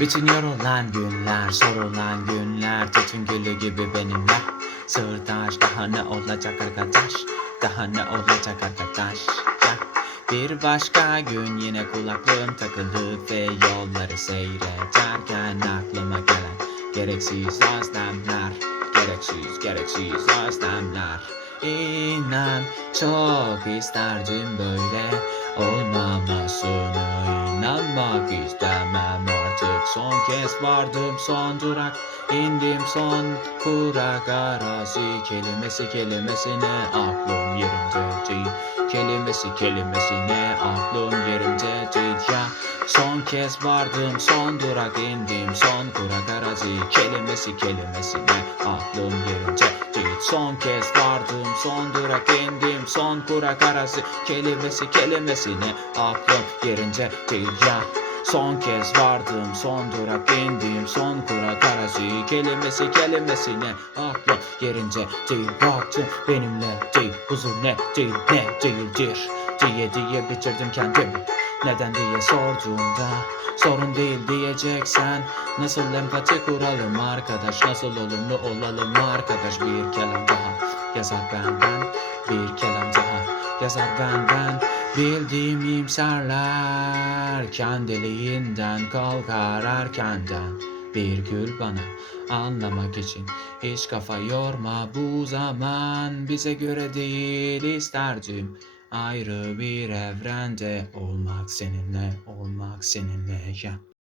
Bütün yorulan günler, sorulan günler Tütün gülü gibi benimle. Sırdaş daha ne olacak arkadaş? Daha ne olacak arkadaş? Ya. Bir başka gün yine kulaklığım takılı Ve yolları seyrederken aklıma gelen Gereksiz özlemler Gereksiz gereksiz özlemler. İnan çok isterdim böyle istemem artık. Son kez vardım son durak. İndim son kurak. Arazi kelimesi kelimesine aklım yerinde değil. Kelimesi kelimesine aklım yerinde değil. Ya son kez vardım son durak. İndim son kurak. Arazi kelimesi kelimesine aklım yerinde değil. Son kez vardım son durak. İndim son kurak. Arazi kelimesi kelimesine aklım yerince değil. Ya Son kez vardım son durak indim son kurak arazi kelimesi kelimesine aklım yerince değil baktım benimle değil huzur ne değil ne değildir diye diye bitirdim kendimi. Neden diye sorduğumda sorun değil diyeceksen Nasıl empati kuralım arkadaş Nasıl olumlu olalım arkadaş? Bir kelam daha yazar benden Bir kelam daha yazar benden Bildiğim imserler Kendiliğinden kalkar erkenden Bir gül bana anlamak için Hiç kafa yorma. Bu zaman Bize göre değil isterdim Ayrı bir evrende olmak seninle olmak seninle ya